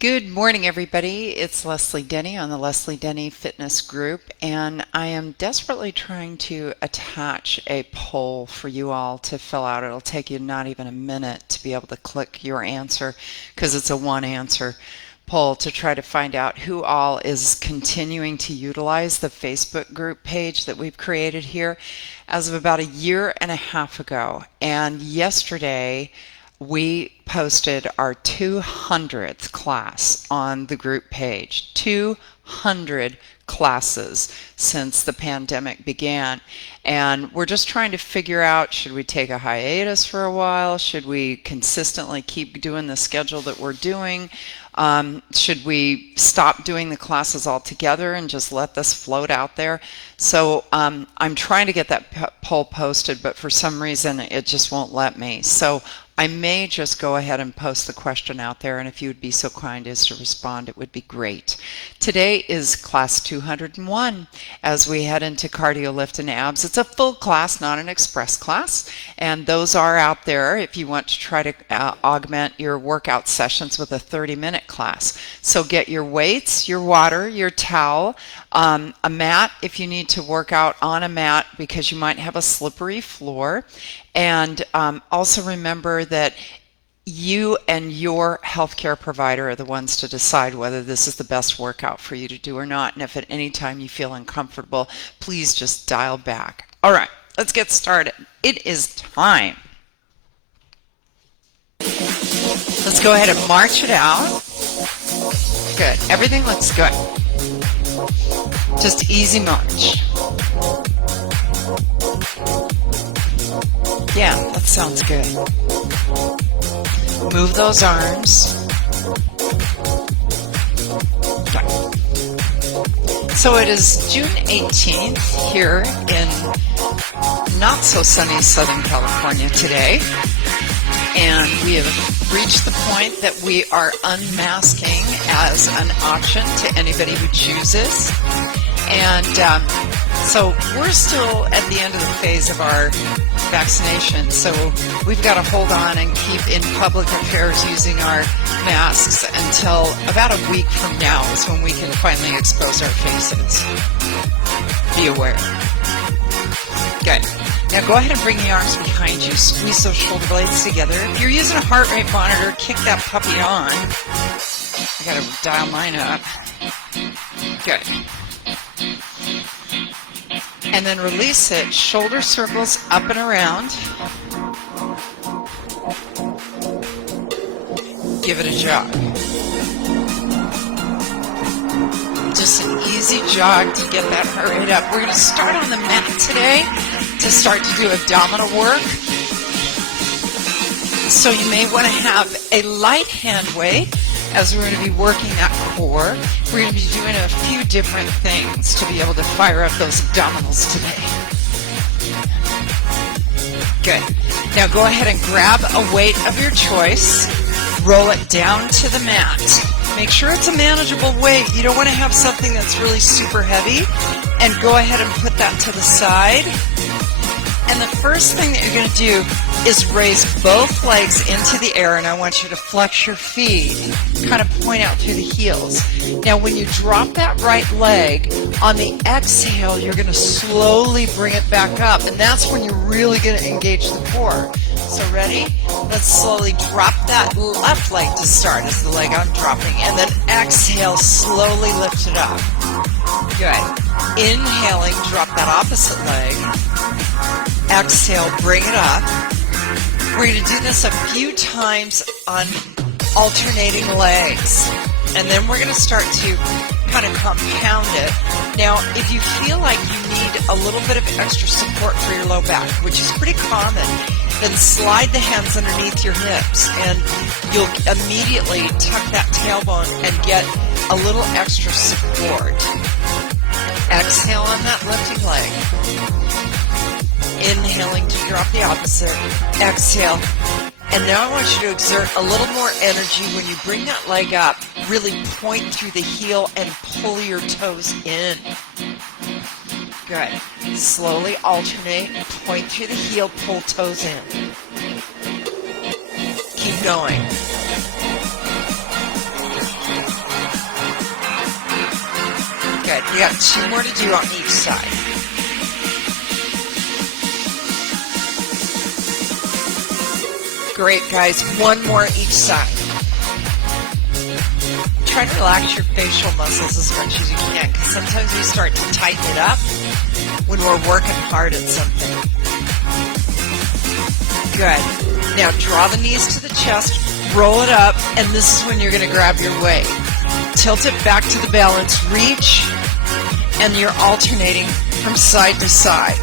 Good morning, everybody. It's Leslie Denny on the Leslie Denny Fitness Group, and I am desperately trying to attach a poll for you all to fill out. It'll take you not even a minute to be able to click your answer because it's a one answer poll to try to find out who all is continuing to utilize the Facebook group page that we've created here as of about a year and a half ago. And yesterday, we posted our 200th class on the group page. 200 classes since the pandemic began. And we're just trying to figure out, should we take a hiatus for a while? Should we consistently keep doing the schedule that we're doing? Should we stop doing the classes altogether and just let this float out there? So I'm trying to get that poll posted, but for some reason it just won't let me. So I may just go ahead and post the question out there, and if you would be so kind as to respond, it would be great. Today is class 201 as we head into cardio, lift, and abs. It's a full class, not an express class, and those are out there if you want to try to augment your workout sessions with a 30-minute class. So get your weights, your water, your towel, a mat if you need to work out on a mat because you might have a slippery floor. And also remember that you and your healthcare provider are the ones to decide whether this is the best workout for you to do or not. And if at any time you feel uncomfortable, please just dial back. All right, let's get started. It is time. Let's go ahead and march it out. Good. Everything looks good. Just easy march. Yeah, that sounds good. Move those arms. Okay. So it is June 18th here in not so sunny Southern California today. And we have reached the point that we are unmasking as an option to anybody who chooses. And so we're still at the end of the phase of our vaccination, so we've got to hold on and keep in public affairs using our masks until about a week from now is when we can finally expose our faces. Be aware. Good. Now go ahead and bring the arms behind you. Squeeze those shoulder blades together. If you're using a heart rate monitor, kick that puppy on. I got to dial mine up. Good. And then release it, shoulder circles up and around. Give it a jog. Just an easy jog to get that heart rate up. We're going to start on the mat today to start to do abdominal work. So you may want to have a light hand weight as we're going to be working that core. We're going to be doing a few different things to be able to fire up those abdominals today. Good. Now go ahead and grab a weight of your choice. Roll it down to the mat. Make sure it's a manageable weight. You don't want to have something that's really super heavy. And go ahead and put that to the side. And the first thing that you're going to do is raise both legs into the air, and I want you to flex your feet, kind of point out through the heels. Now when you drop that right leg, on the exhale, you're going to slowly bring it back up, and that's when you're really going to engage the core. So ready? Let's slowly drop that left leg to start as the leg I'm dropping, and then exhale, slowly lift it up. Good. Inhaling, drop that opposite leg. Exhale, bring it up. We're going to do this a few times on alternating legs. And then we're going to start to kind of compound it. Now, if you feel like you need a little bit of extra support for your low back, which is pretty common, then slide the hands underneath your hips and you'll immediately tuck that tailbone and get a little extra support. Exhale on that lifting leg. Inhaling to drop the opposite. Exhale. And now I want you to exert a little more energy when you bring that leg up. Really point through the heel and pull your toes in. Good. Slowly alternate. Point through the heel, pull toes in. Keep going. Good. We got 2 more to do on each side. Great, guys. 1 more each side. Try to relax your facial muscles as much as you can, because sometimes we start to tighten it up when we're working hard at something. Good. Now draw the knees to the chest, roll it up, and this is when you're going to grab your weight. Tilt it back to the balance, reach, and you're alternating from side to side.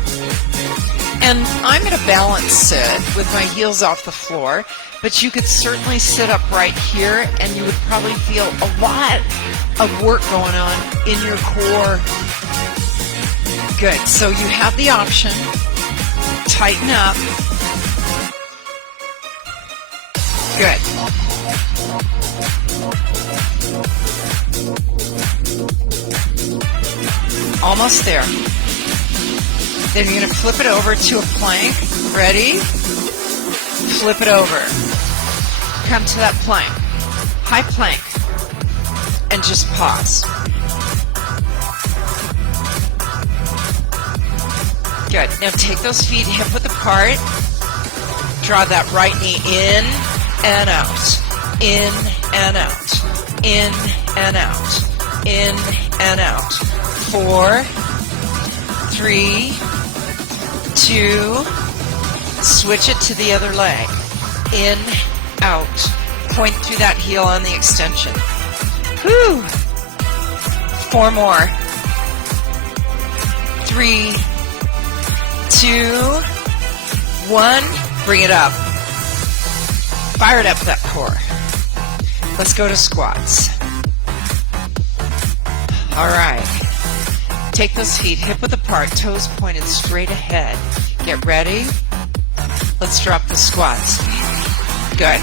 And I'm in a balance sit with my heels off the floor, but you could certainly sit up right here and you would probably feel a lot of work going on in your core. Good. So you have the option. Tighten up. Good. Almost there. Then you're going to flip it over to a plank. Ready? Flip it over. Come to that plank. High plank. And just pause. Good. Now take those feet hip width apart. Draw that right knee in and out. In and out. In and out. In and out. 4, 3, 2, switch it to the other leg. In, out. Point through that heel on the extension. Whew. 4 more. 3, 2, 1. Bring it up. Fire it up that core. Let's go to squats. All right. Take those feet hip width apart, toes pointed straight ahead. Get ready. Let's drop the squats. Good.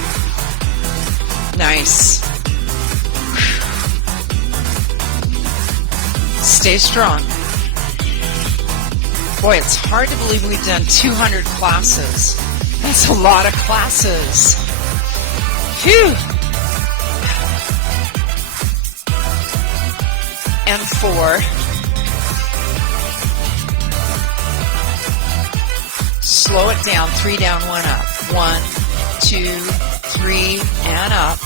Nice. Stay strong. Boy, it's hard to believe we've done 200 classes. That's a lot of classes. Phew. And 4. Slow it down. 3 down, 1 up. 1, 2, 3, and up.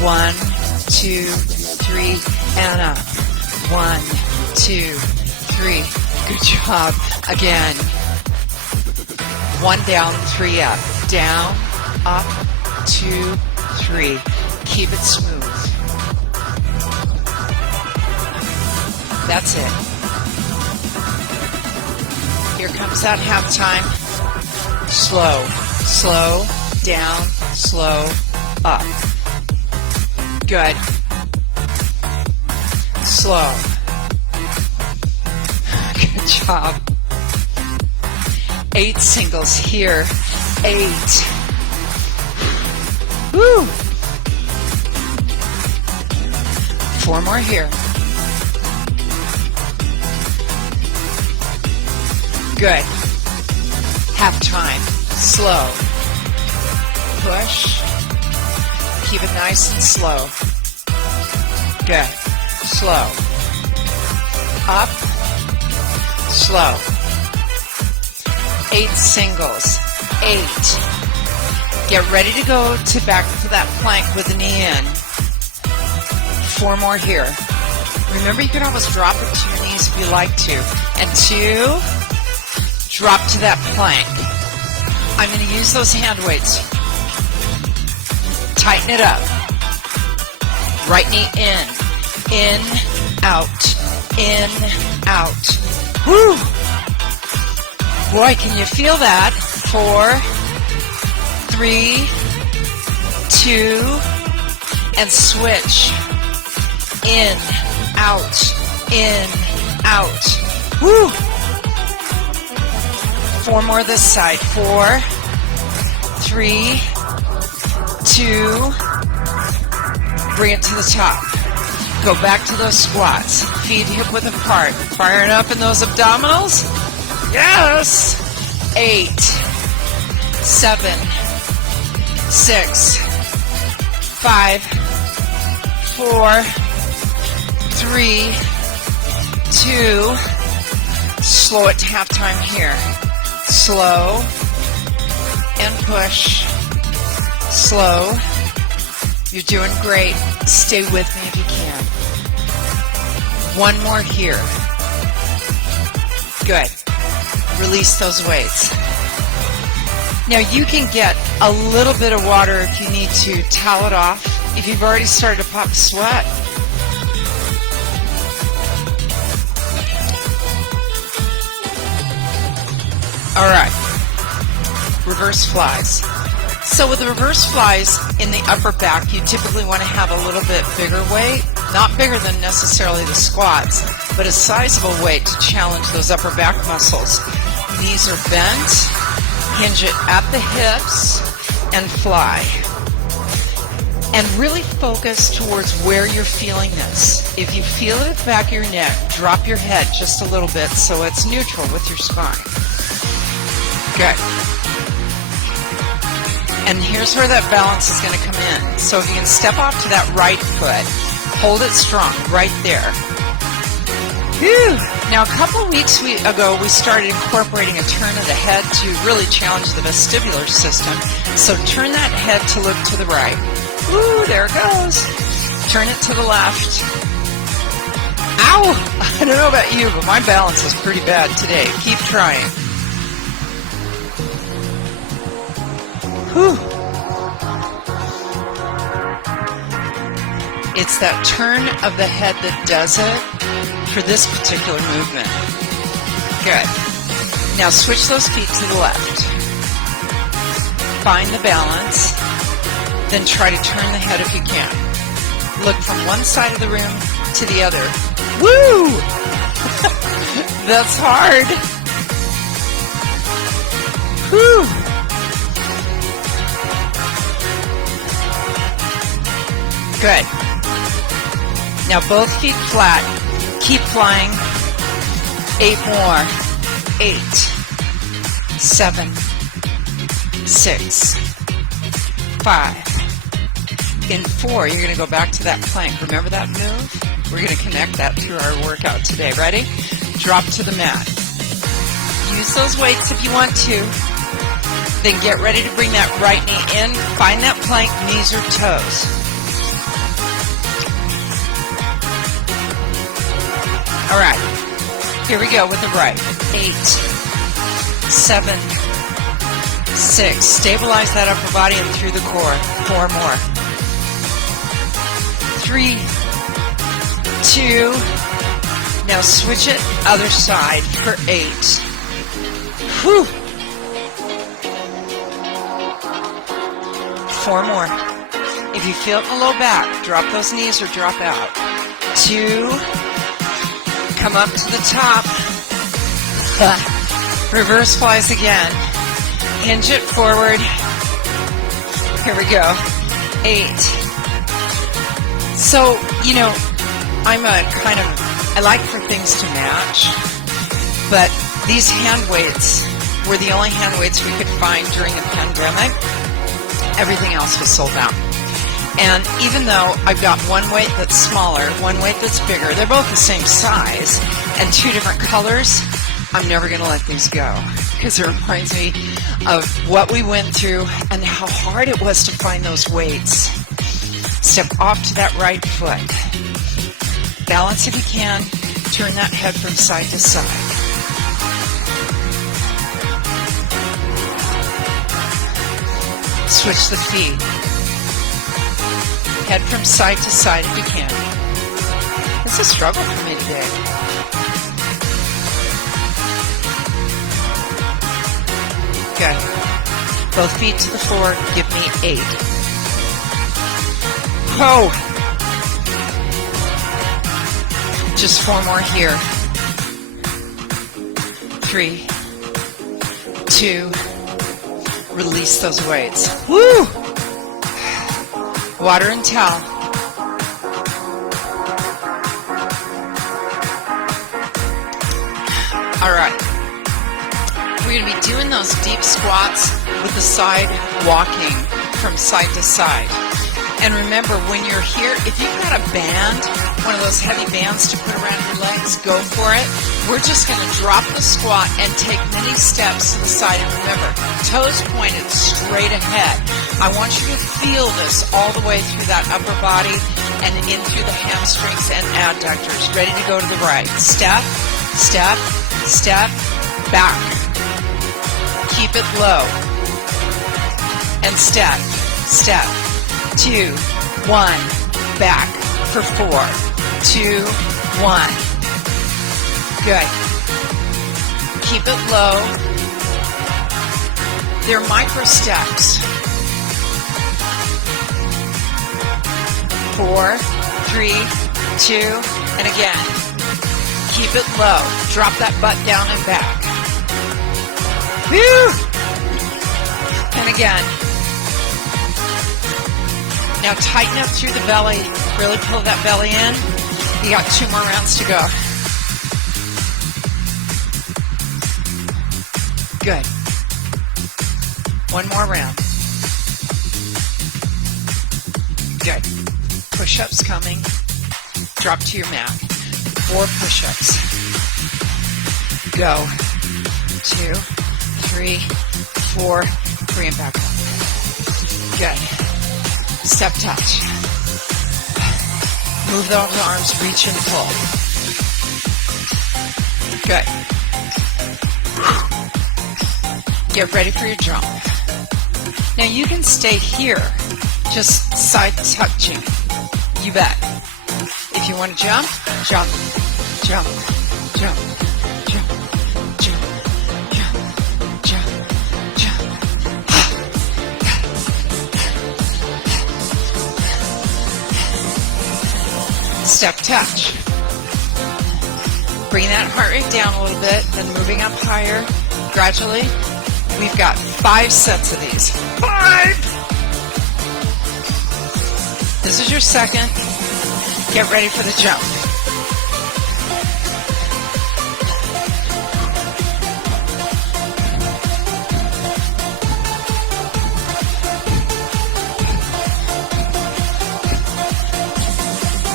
1, 2, 3, and up. 1, 2, 3. Good job. Again. 1 down, 3 up. Down, up, 2, 3. Keep it smooth. That's it. Here comes that halftime. Slow, slow, down, slow, up. Good. Slow. Good job. 8 singles here. 8. Woo! 4 more here. Good. Half time. Slow. Push. Keep it nice and slow. Good. Slow. Up. Slow. 8 singles. 8. Get ready to go to back to that plank with the knee in. 4 more here. Remember, you can always drop it to your knees if you like to. And 2. Drop to that plank. I'm going to use those hand weights. Tighten it up. Right knee in, out, in, out. Woo! Boy, can you feel that? 4, 3, 2, and switch. In, out. Woo! 4 more this side. 4, 3, 2, bring it to the top. Go back to those squats. Feet hip width apart. Firing up in those abdominals. Yes! 8, 7, 6, 5, 4, 3, 2. Slow it to half time here. Slow and push. Slow. You're doing great. Stay with me if you can. One more here. Good. Release those weights. Now you can get a little bit of water if you need to towel it off. If you've already started to pop sweat, all right, reverse flies. So with the reverse flies in the upper back, you typically want to have a little bit bigger weight, not bigger than necessarily the squats, but a sizable weight to challenge those upper back muscles. Knees are bent, hinge it at the hips, and fly. And really focus towards where you're feeling this. If you feel it at the back of your neck, drop your head just a little bit so it's neutral with your spine. Good. And here's where that balance is going to come in. So if you can step off to that right foot, hold it strong right there. Whew. Now a couple weeks ago we started incorporating a turn of the head to really challenge the vestibular system. So turn that head to look to the right. Woo, there it goes. Turn it to the left. Ow! I don't know about you, but my balance is pretty bad today. Keep trying. Whew. It's that turn of the head that does it for this particular movement. Good. Now switch those feet to the left. Find the balance. Then try to turn the head if you can. Look from one side of the room to the other. Woo! That's hard. Whew. Good. Now both feet flat. Keep flying. 8 more. 8, 7, 6, 5. In 4, you're going to go back to that plank. Remember that move? We're going to connect that to our workout today. Ready? Drop to the mat. Use those weights if you want to. Then get ready to bring that right knee in. Find that plank, knees or toes. All right. Here we go with the right. 8, 7, 6. Stabilize that upper body and through the core. 4 more. 3, 2. Now switch it other side for 8. Whew. 4 more. If you feel it in the low back, drop those knees or drop out. 2. Come up to the top. Reverse flies again. Hinge it forward. Here we go. 8. So, you know, I like for things to match, but these hand weights were the only hand weights we could find during the pandemic. Everything else was sold out. And even though I've got one weight that's smaller, one weight that's bigger, they're both the same size and 2 different colors, I'm never going to let these go because it reminds me of what we went through and how hard it was to find those weights. Step off to that right foot. Balance if you can. Turn that head from side to side. Switch the feet. Head from side to side if you can. It's a struggle for me today. Good. Both feet to the floor. Give me 8. Oh! Just 4 more here. 3, 2. Release those weights. Woo! Water and towel. All right. We're going to be doing those deep squats with the side walking from side to side. And remember, when you're here, if you've got a band, one of those heavy bands to put around your legs, go for it. We're just going to drop the squat and take many steps to the side. And remember, toes pointed straight ahead. I want you to feel this all the way through that upper body and in through the hamstrings and adductors. Ready to go to the right. Step, step, step, back. Keep it low. And step, step. 2, 1, back for 4, 2, 1. Good. Keep it low. They're micro steps. 4, 3, 2, and again. Keep it low. Drop that butt down and back. Woo! And again. Now tighten up through the belly. Really pull that belly in. You got 2 more rounds to go. Good. 1 more round. Good. Push-ups coming. Drop to your mat. 4 push-ups. Go. 2, 3, 4. 3 and back up. Good. Step touch. Move those arms, reach and pull. Good. Get ready for your jump. Now you can stay here, just side touching. You bet. If you want to jump, jump, jump, jump, jump, jump, jump, jump, jump. Step touch. Bring that heart rate down a little bit, then moving up higher gradually. We've got 5 sets of these. 5! This is your second. Get ready for the jump.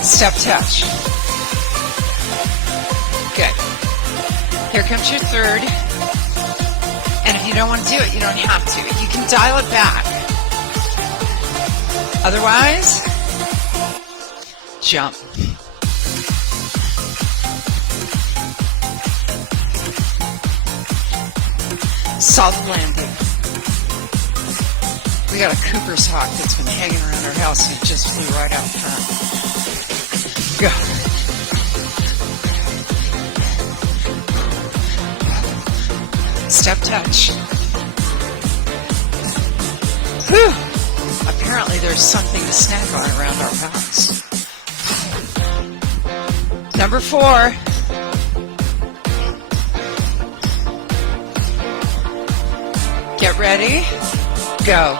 Step touch. Good. Here comes your third. And if you don't want to do it, you don't have to. You can dial it back. Otherwise, jump. Solid landing. We got a Cooper's hawk that's been hanging around our house and it just flew right out front. Go. Step touch. Whew. Apparently there's something to snack on around our house. Number 4. Get ready. Go.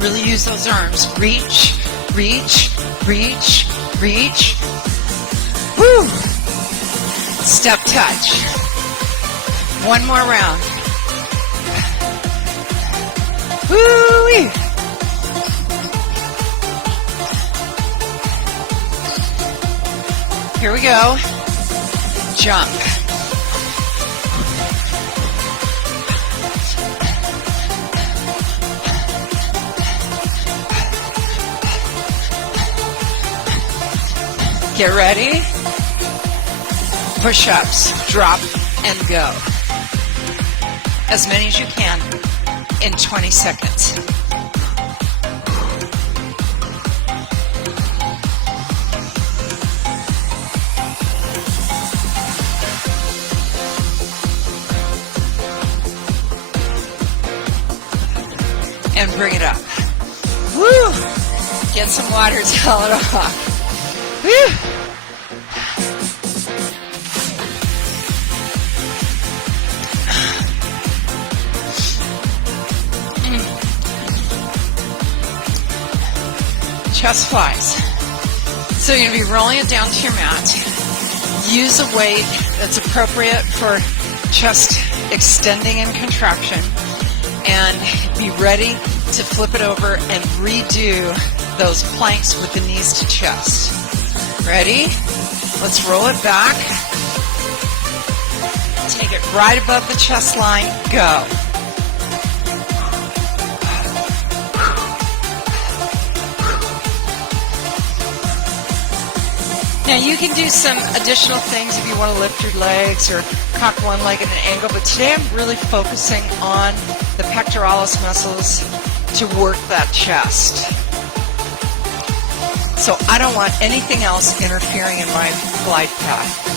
Really use those arms. Reach, reach, reach, reach. Woo! Step touch. 1 more round. Woo-wee! Here we go. Jump. Get ready. Push-ups, drop, and go. As many as you can in 20 seconds. And bring it up. Woo! Get some water, towel it off. Woo! Chest flies. So you're going to be rolling it down to your mat. Use a weight that's appropriate for chest extending and contraction, and be ready to flip it over and redo those planks with the knees to chest. Ready? Let's roll it back. Take it right above the chest line. Go. Now you can do some additional things if you want to lift your legs or cock one leg at an angle, but today I'm really focusing on the pectoralis muscles to work that chest. So I don't want anything else interfering in my glide path.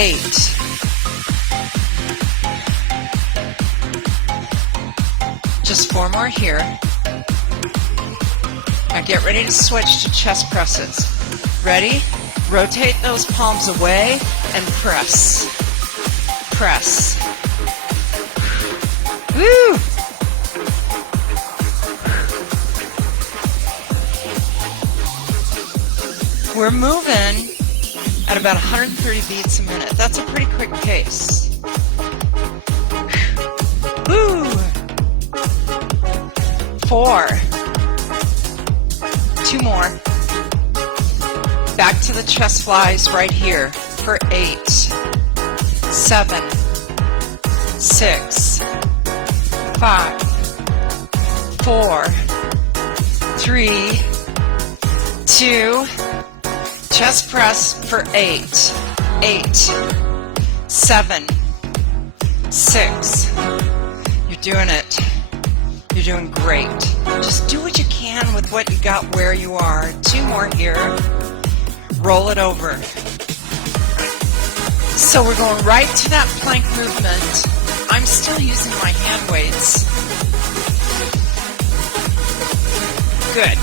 8. Just 4 more here. Now get ready to switch to chest presses. Ready? Rotate those palms away and press. Press. Woo! We're moving at about 130 beats a minute. That's a pretty quick pace. Woo! 4. 2 more. Back to the chest flies right here for 8, 7, 6, 5, 4, 3, 2, chest press for 8, 8, 7, 6. You're doing it. You're doing great. Just do what you can with what you got where you are. 2 more here. Roll it over. So we're going right to that plank movement. I'm still using my hand weights. Good.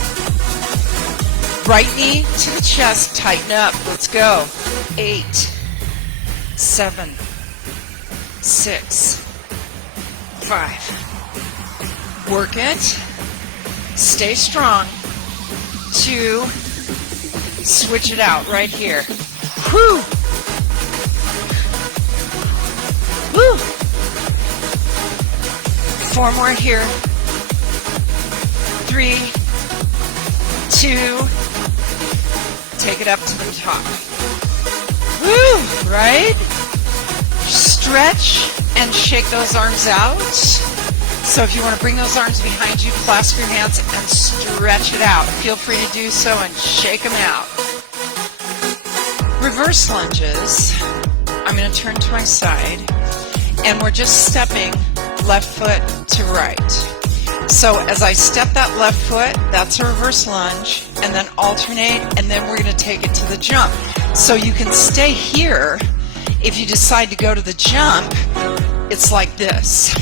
Right knee to the chest, tighten up. Let's go. 8, 7, 6, 5. Work it. Stay strong. 2. Switch it out right here. Whoo! Woo! 4 more here. 3, 2. Take it up to the top. Woo! Right? Stretch and shake those arms out. So if you want to bring those arms behind you, clasp your hands and stretch it out. Feel free to do so and shake them out. Reverse lunges. I'm going to turn to my side, and we're just stepping left foot to right. So as I step that left foot, that's a reverse lunge, and then alternate, and then we're going to take it to the jump. So you can stay here. If you decide to go to the jump, it's like this.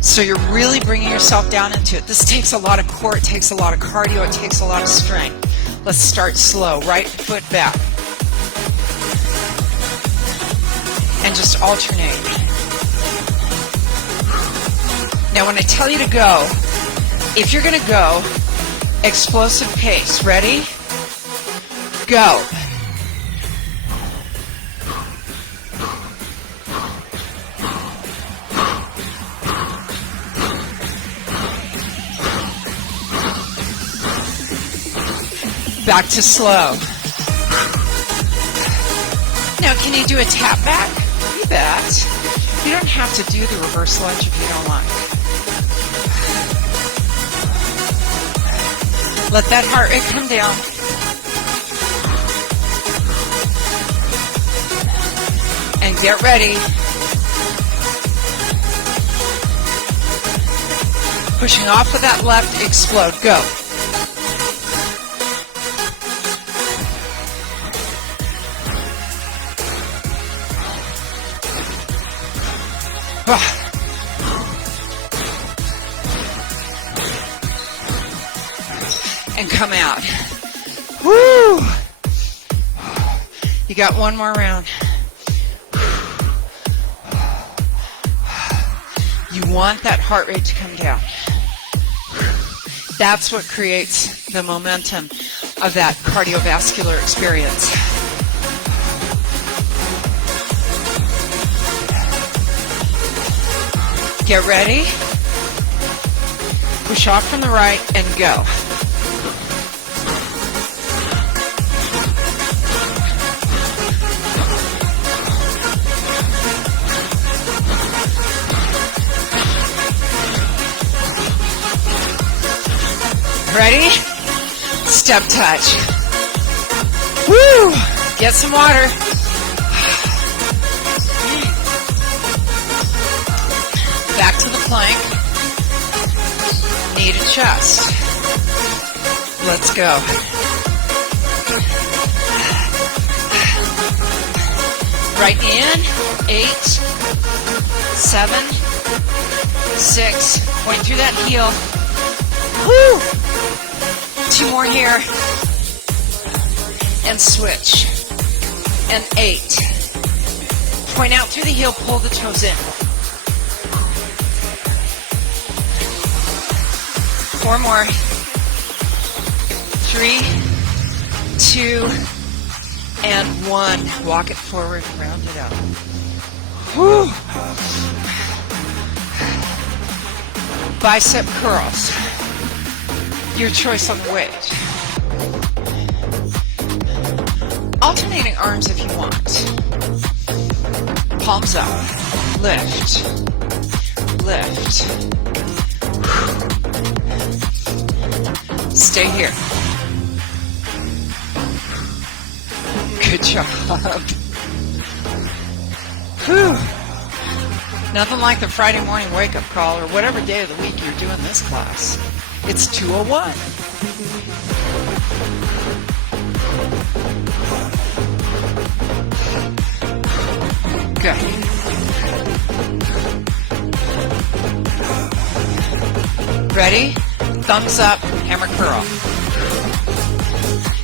So you're really bringing yourself down into it. This takes a lot of core, it takes a lot of cardio, it takes a lot of strength. Let's start slow. Right foot back. And just alternate. Now when I tell you to go, if you're going to go, explosive pace. Ready? Go. Back to slow. Now, can you do a tap back? You bet. You don't have to do the reverse lunge if you don't like. Let that heart rate come down. And get ready. Pushing off of that left, explode. Go. And come out. Woo! You got 1 more round. You want that heart rate to come down. That's what creates the momentum of that cardiovascular experience. Get ready. Push off from the right and go. Ready? Step touch. Woo! Get some water. Back to the plank. Knee to chest. Let's go. Right in. 8, 7, 6. Point through that heel. Woo! 2 more here. And switch. And 8. Point out through the heel, pull the toes in. 4 more. 3, 2, and 1. Walk it forward, round it out. Whew. Bicep curls. Your choice on the weight. Alternating arms if you want. Palms up. Lift. Lift. Stay here. Good job. Whew. Nothing like the Friday morning wake-up call or whatever day of the week you're doing this class. It's 2:01. Good. Ready? Thumbs up, hammer curl.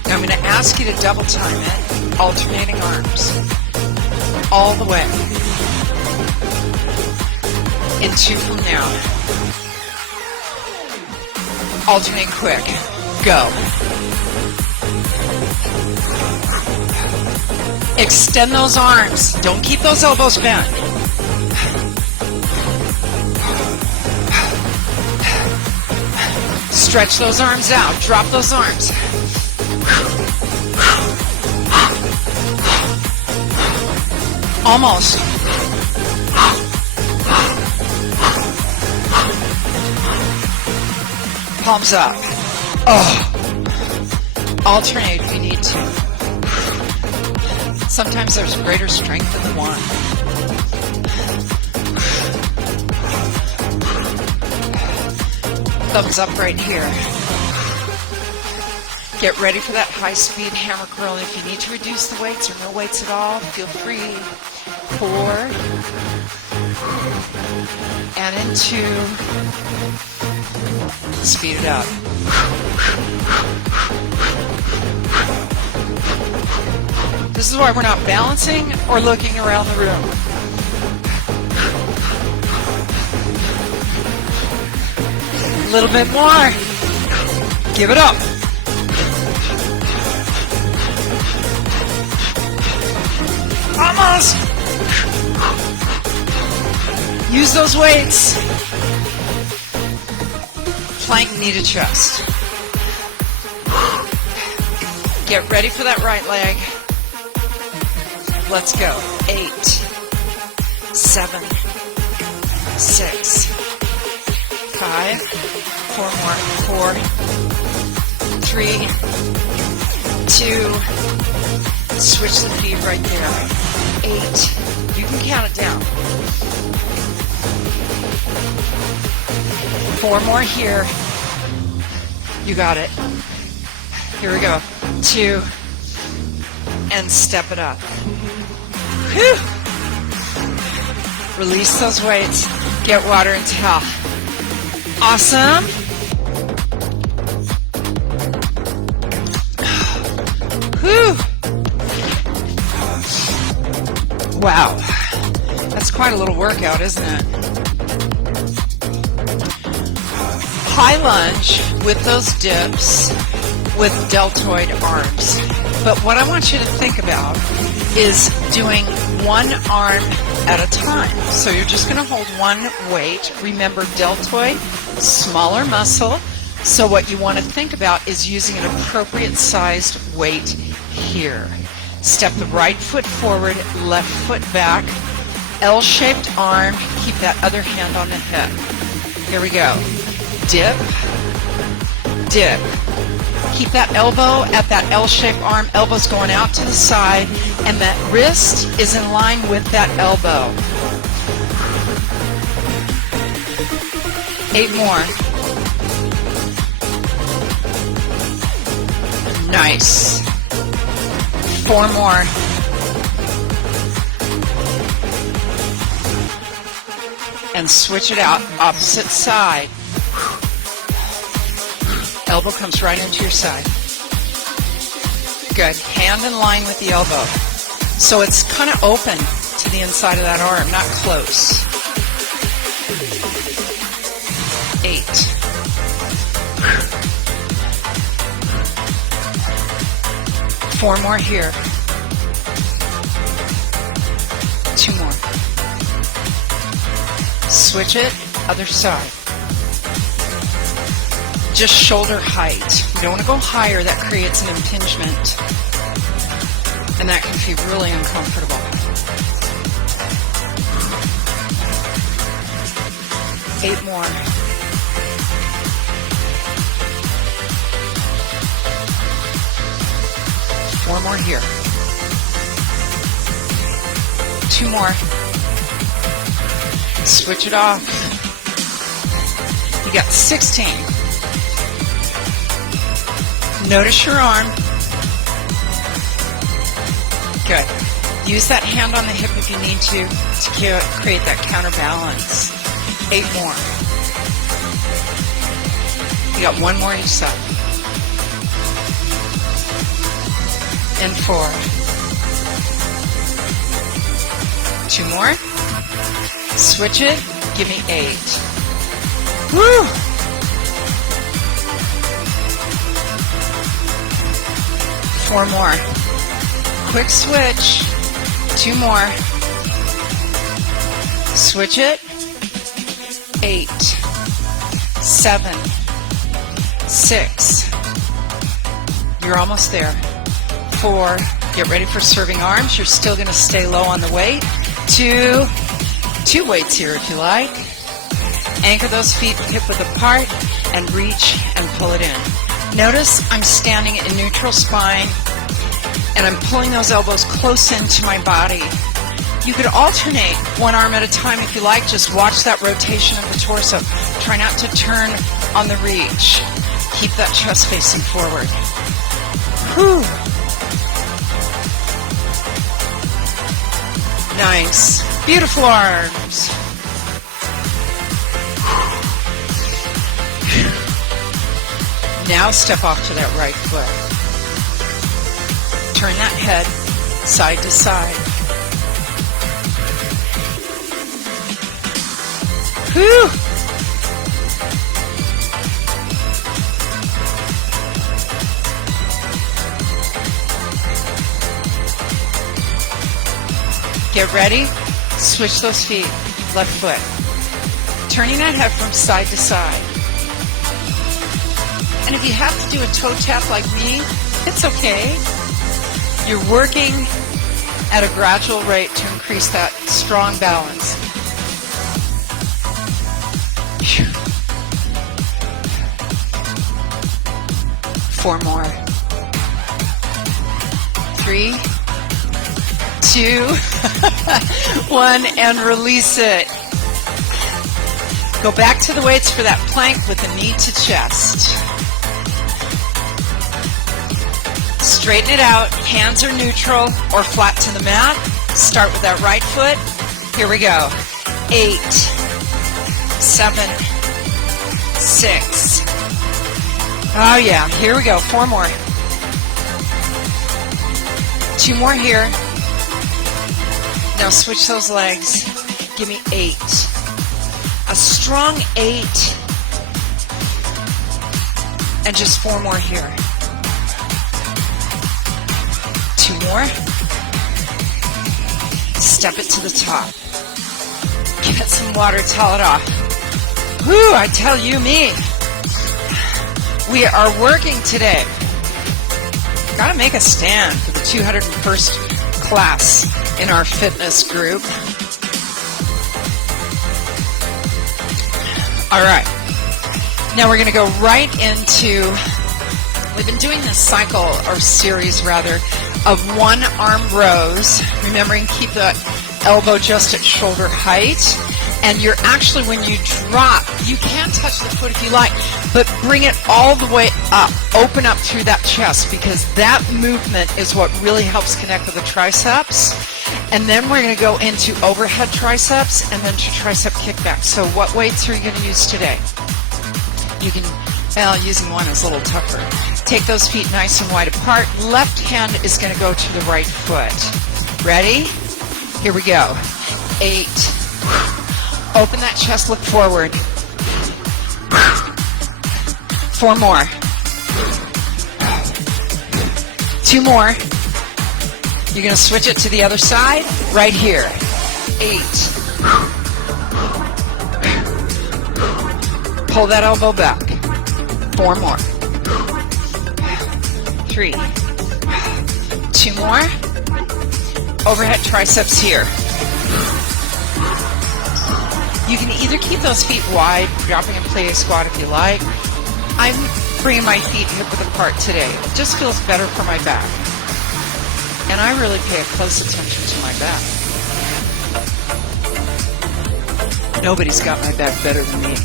Now I'm going to ask you to double time it, alternating arms. All the way. In 2 from now. Alternate quick. Go. Extend those arms. Don't keep those elbows bent. Stretch those arms out. Drop those arms. Almost. Palms up. Oh. Alternate if you need to. Sometimes there's greater strength in the one. Thumbs up right here. Get ready for that high-speed hammer curl. If you need to reduce the weights or no weights at all, feel free. 4. And in 2. Speed it up. This is why we're not balancing or looking around the room. A little bit more. Give it up. Almost. Use those weights. Plank, knee to chest. Get ready for that right leg. Let's go. 8, 7, 6, 5, 4 more. 4, 3, 2. Switch the feet right there. 8. You can count it down. 4 more here. You got it. Here we go. 2. And step it up. Whew. Release those weights. Get water and towel. Awesome. Whew. Wow. That's quite a little workout, isn't it? high lunge with those dips with deltoid arms. But what I want you to think about is doing one arm at a time. So you're just going to hold one weight. Remember, deltoid, smaller muscle. So what you want to think about is using an appropriate sized weight here. Step the right foot forward, left foot back, L-shaped arm, keep that other hand on the hip. Here we go. Dip, dip. Keep that elbow at that L-shaped arm, elbow's going out to the side, and that wrist is in line with that elbow. 8 more. Nice. 4 more. And switch it out, opposite side. Elbow comes right into your side. Good. Hand in line with the elbow. So it's kind of open to the inside of that arm, not close. 8. Four more here. 2 more. Switch it, other side. Just shoulder height. You don't want to go higher, that creates an impingement. And that can feel really uncomfortable. 8 more. Four more here. 2 more. Switch it off. You got 16. Notice your arm. Good. Use that hand on the hip if you need to create that counterbalance. 8 more. You got 1 more each side. And 4. 2 more. Switch it. Give me 8. Woo! 4 more. Quick switch. 2 more. Switch it. 8. 7. 6. You're almost there. 4. Get ready for serving arms. You're still going to stay low on the weight. 2 weights here if you like. Anchor those feet hip width apart and reach and pull it in. Notice I'm standing in neutral spine and I'm pulling those elbows close into my body. You could alternate one arm at a time if you like. Just watch that rotation of the torso. Try not to turn on the reach. Keep that chest facing forward. Whew. Nice. Beautiful arms. Now step off to that right foot. Turn that head side to side. Whew. Get ready. Switch those feet. Left foot. Turning that head from side to side. And if you have to do a toe tap like me, it's okay. You're working at a gradual rate to increase that strong balance. 4 more. 3, 2, 1, and release it. Go back to the weights for that plank with the knee to chest. Straighten it out. Hands are neutral or flat to the mat. Start with that right foot. Here we go. 8, 7, 6. Oh yeah, here we go. 4 more. 2 more here. Now switch those legs. Give me 8. A strong 8 And just 4 more here. 2 more. Step it to the top. Get some water, towel it off. Whew, I tell you me. We are working today. Gotta make a stand for the 201st class in our fitness group. All right. Now we're going to go right into, we've been doing this cycle, or series rather, of 1-arm rows. Remembering, keep the elbow just at shoulder height. And you're actually, when you drop, you can touch the foot if you like, but bring it all the way up. Open up through that chest, because that movement is what really helps connect with the triceps. And then we're going to go into overhead triceps and then to tricep kickback. So what weights are you going to use today? You can, well, using one is a little tougher. Take those feet nice and wide apart. Left hand is going to go to the right foot. Ready? Here we go. 8. Open that chest, look forward. 4 more. 2 more. You're going to switch it to the other side, right here. 8. Pull that elbow back. 4 more. 3. 2 more. Overhead triceps here. You can either keep those feet wide, dropping in play squat if you like. I'm bringing my feet hip width apart today. It just feels better for my back. And I really pay a close attention to my back. Nobody's got my back better than me.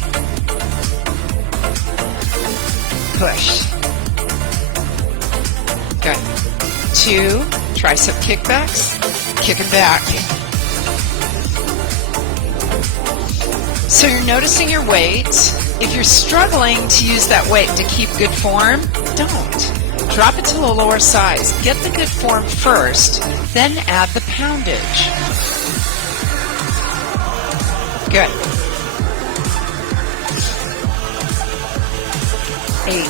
Push. Good. 2 tricep kickbacks. Kicking back. So you're noticing your weight. If you're struggling to use that weight to keep good form, don't. Drop it to the lower size. Get the good form first, then add the poundage. Good. 8.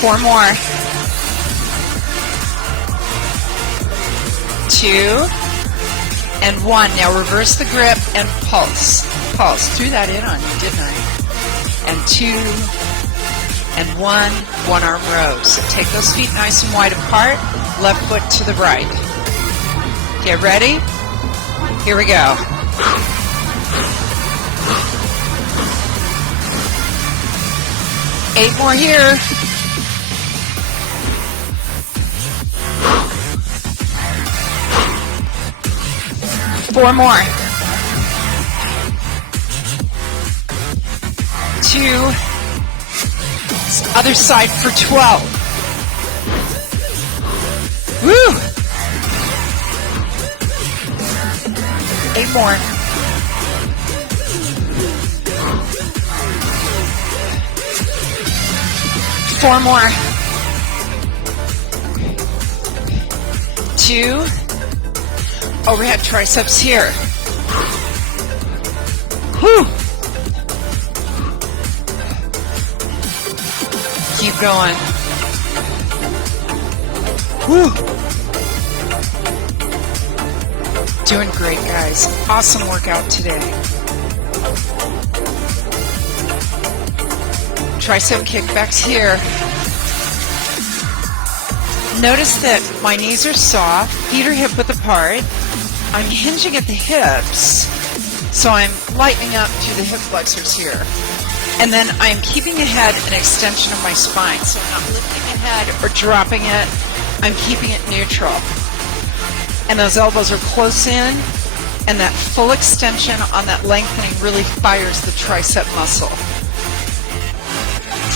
4 more. 2 and 1. Now reverse the grip and pulse. Pulse. Threw that in on you, didn't I? And 2 and 1. 1-arm rows. Take those feet nice and wide apart. Left foot to the right. Get ready? Here we go. 8 more here. 4 more. 2. Other side for 12. Woo! 8 more. 4 more. 2. Overhead triceps here. Whew. Keep going. Whew. Doing great, guys. Awesome workout today. Tricep kickbacks here. Notice that my knees are soft, feet are hip width apart. I'm hinging at the hips, so I'm lightening up through the hip flexors here. And then I'm keeping the head an extension of my spine, so I'm not lifting the head or dropping it. I'm keeping it neutral. And those elbows are close in, and that full extension on that lengthening really fires the tricep muscle.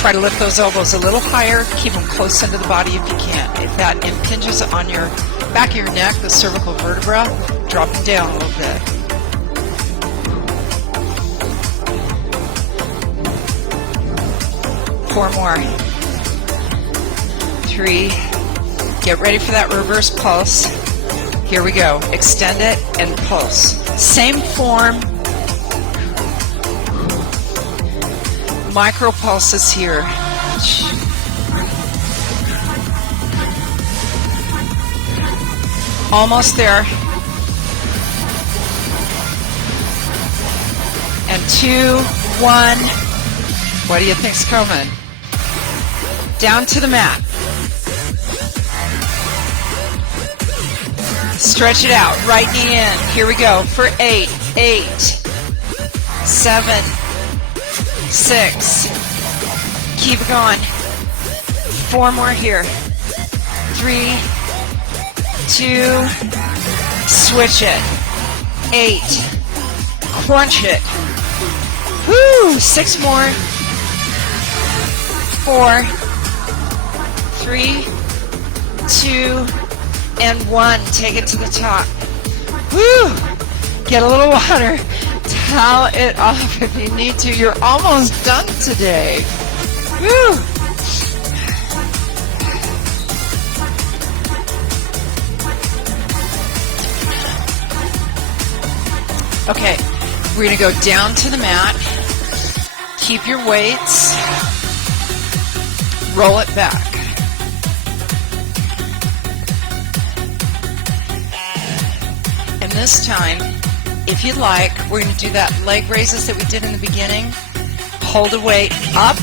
Try to lift those elbows a little higher. Keep them close into the body if you can. If that impinges on your back of your neck, the cervical vertebra, drop them down a little bit. Four more. 3. Get ready for that reverse pulse. Here we go. Extend it and pulse. Same form, micro pulses here. Almost there. And 2, 1. What do you think's coming? Down to the mat. Stretch it out. Right knee in. Here we go. For 8, 7, 6. Keep it going. 4 more here. 3, 2. Switch it. 8. Crunch it. Woo! 6 more. 4, 3, 2, and 1. Take it to the top. Woo! Get a little water. Towel it off if you need to. You're almost done today. Woo! Okay, we're going to go down to the mat. Keep your weights. Roll it back. And this time, if you'd like, we're going to do that leg raises that we did in the beginning. Hold the weight up.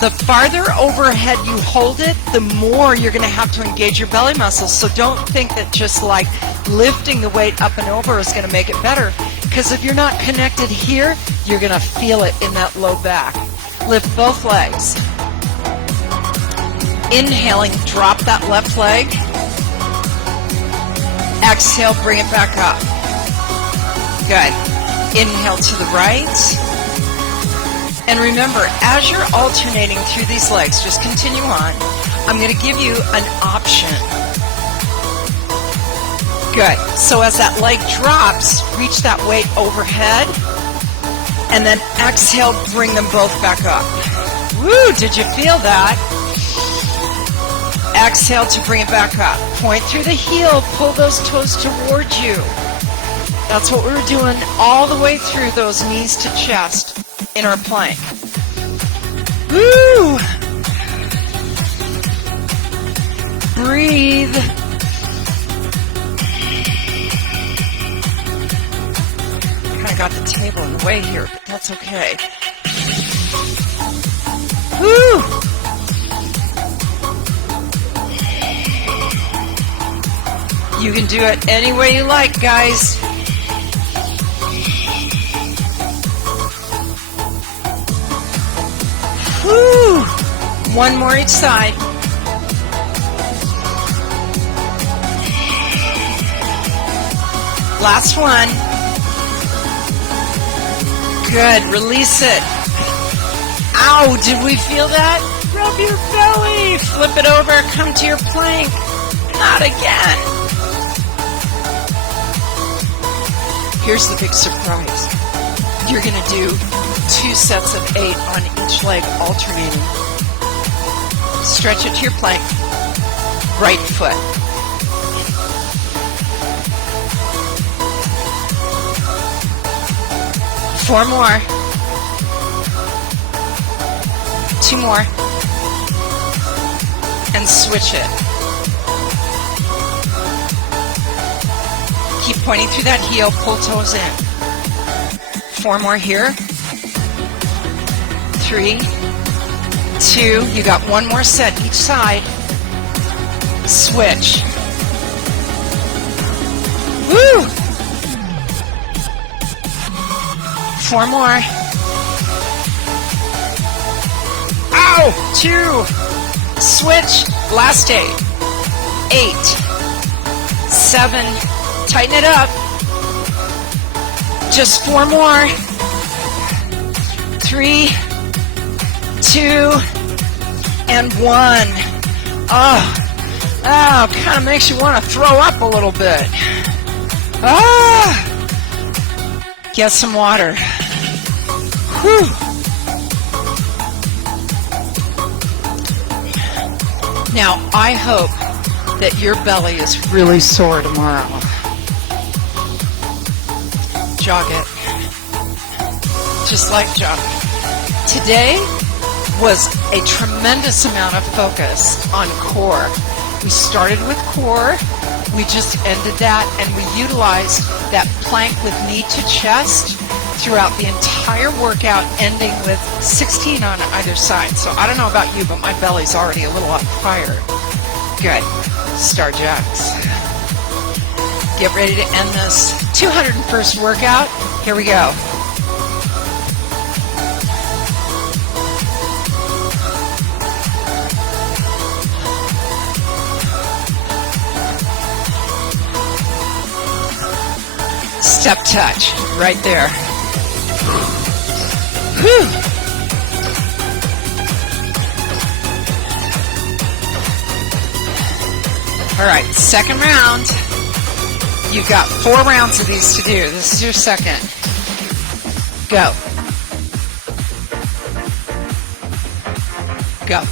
The farther overhead you hold it, the more you're going to have to engage your belly muscles. So don't think that just like lifting the weight up and over is going to make it better. Because if you're not connected here, you're going to feel it in that low back. Lift both legs. Inhaling, drop that left leg. Exhale, bring it back up. Good. Inhale to the right. And remember, as you're alternating through these legs, just continue on. I'm going to give you an option. Good. So as that leg drops, reach that weight overhead. And then exhale, bring them both back up. Woo! Did you feel that? Exhale to bring it back up. Point through the heel, pull those toes towards you. That's what we're doing all the way through those knees to chest in our plank. Woo! Breathe. Kind of got the table in the way here, but that's okay. Woo! You can do it any way you like, guys. Woo! One more each side. Last one. Good. Release it. Ow! Did we feel that? Rub your belly. Flip it over. Come to your plank. Not again. Here's the big surprise. You're going to do 2 sets of 8 on each leg, alternating. Stretch it to your plank. Right foot. Four more. 2 more. And switch it. Keep pointing through that heel, pull toes in. 4 more here. 3, 2, you got 1 more set each side. Switch. Woo! 4 more. Ow! 2. Switch. Last 8. 8. 7. Tighten it up. Just 4 more. 3, 2, and 1. Oh, kind of makes you want to throw up a little bit. Get some water. Whew. Now, I hope that your belly is really sore tomorrow. Jog it. Just like jogging. Today was a tremendous amount of focus on core. We started with core, we just ended that, and we utilized that plank with knee to chest throughout the entire workout, ending with 16 on either side. So I don't know about you, but my belly's already a little on fire. Good. Star jacks. Get ready to end this 201st workout. Here we go. Step touch, right there. Whew. All right, second round. You've got 4 rounds of these to do. This is your second. Go. Go.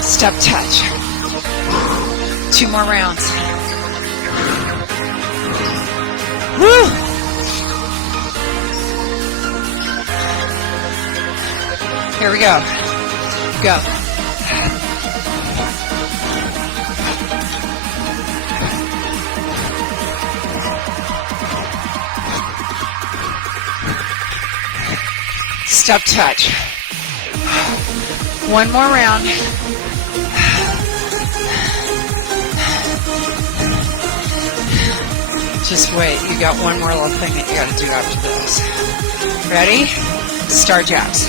Step touch. 2 more rounds. Woo! Here we go. Go. Step touch. 1 more round. Just wait. You got one more little thing that you got to do after this. Ready? Star jacks.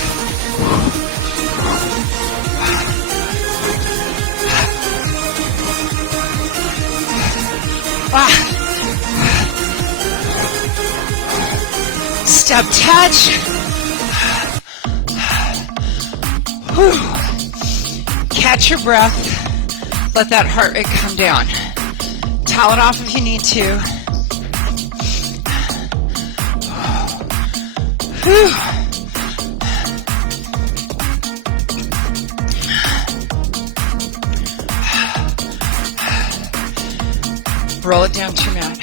Step touch. Whew. Catch your breath. Let that heart rate come down. Towel it off if you need to. Whew. Roll it down to your mat.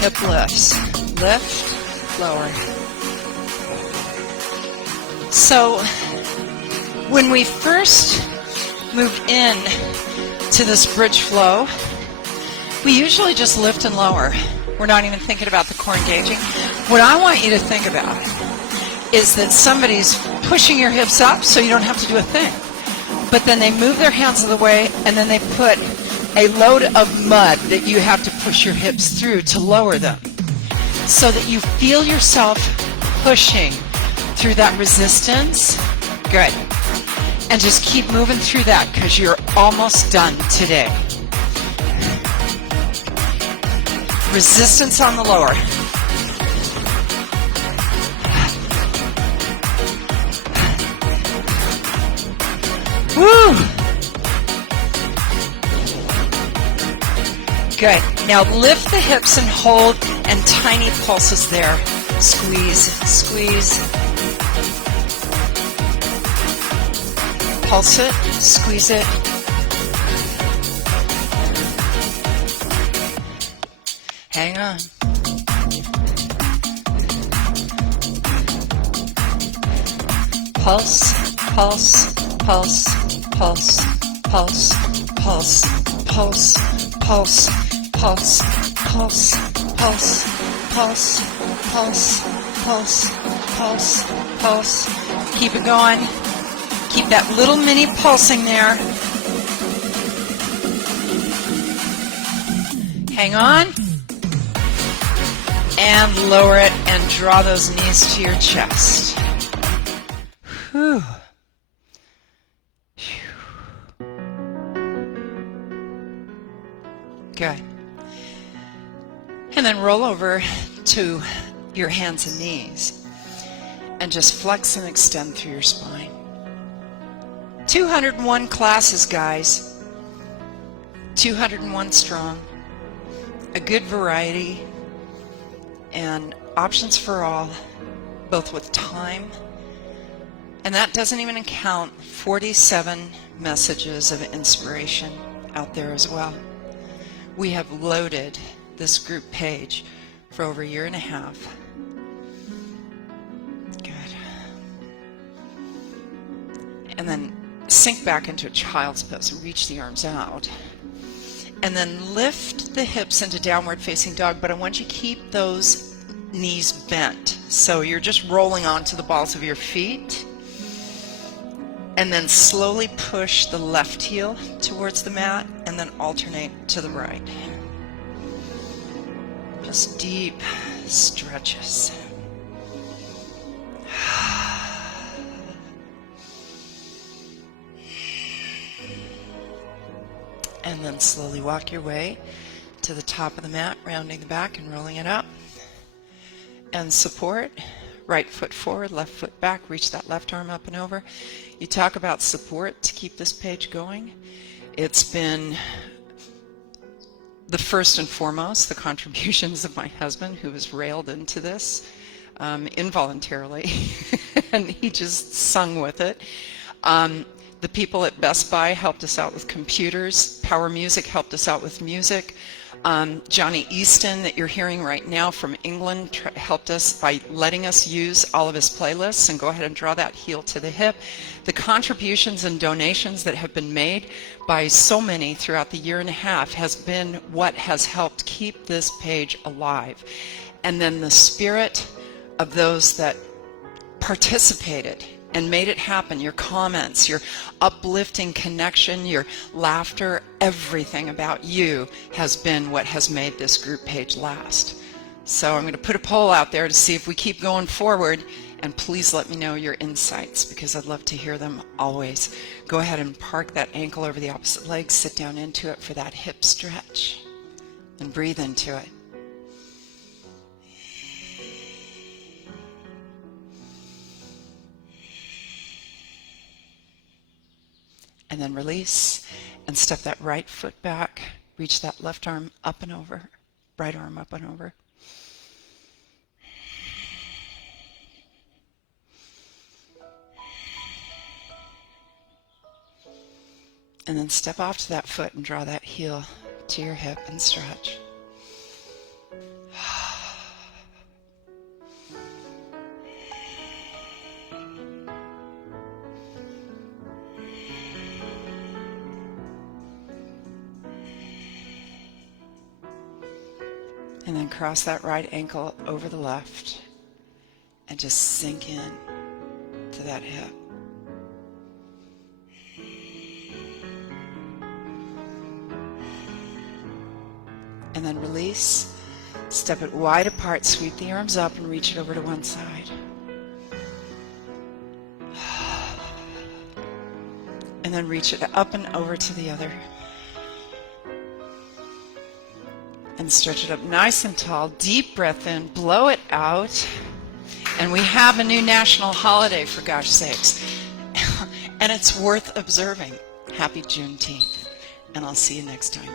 Hip lifts. Lift, lower. So when we first move in to this bridge flow, we usually just lift and lower. We're not even thinking about the core engaging. What I want you to think about is that somebody's pushing your hips up so you don't have to do a thing. But then they move their hands out of the way, and then they put a load of mud that you have to push your hips through to lower them, so that you feel yourself pushing through that resistance. Good. And just keep moving through that, because you're almost done today. Resistance on the lower. Woo! Good. Now lift the hips and hold, and tiny pulses there. Squeeze, squeeze. Pulse it, squeeze it. Hang on. Pulse, pulse, pulse, pulse, pulse, pulse, pulse, pulse, pulse, pulse, pulse, pulse, pulse, pulse, pulse, pulse. Keep it going. Keep that little mini pulsing there. Hang on. And lower it and draw those knees to your chest. Whew. Good. And then roll over to your hands and knees and just flex and extend through your spine. 201 classes, guys. 201 strong. A good variety and options for all, both with time And that doesn't even count 47 messages of inspiration out there as well. We have loaded this group page for over a year and a half. Good. And then sink back into a child's pose and reach the arms out. And then lift the hips into downward facing dog, but I want you to keep those knees bent. So you're just rolling onto the balls of your feet. And then slowly push the left heel towards the mat and then alternate to the right. Just deep stretches. And then slowly walk your way to the top of the mat, rounding the back and rolling it up. And support. Right foot forward, left foot back, reach that left arm up and over. You talk about support to keep this page going. It's been the first and foremost the contributions of my husband, who was railed into this involuntarily, and he just sung with it. The people at Best Buy helped us out with computers. Power Music helped us out with music. Johnny Easton, that you're hearing right now from England, helped us by letting us use all of his playlists, and go ahead and draw that heel to the hip. The contributions and donations that have been made by so many throughout the year and a half has been what has helped keep this page alive. And then the spirit of those that participated and made it happen, your comments, your uplifting connection, your laughter, everything about you has been what has made this group page last. So I'm going to put a poll out there to see if we keep going forward, and please let me know your insights, because I'd love to hear them always. Go ahead and park that ankle over the opposite leg, sit down into it for that hip stretch, and breathe into it. And then release and step that right foot back. Reach that left arm up and over, right arm up and over. And then step off to that foot and draw that heel to your hip and stretch. And then cross that right ankle over the left and just sink in to that hip. And then release, step it wide apart, sweep the arms up and reach it over to one side. And then reach it up and over to the other. And stretch it up nice and tall. Deep breath in, blow it out. And we have a new national holiday, for gosh sakes. And it's worth observing. Happy Juneteenth. And I'll see you next time.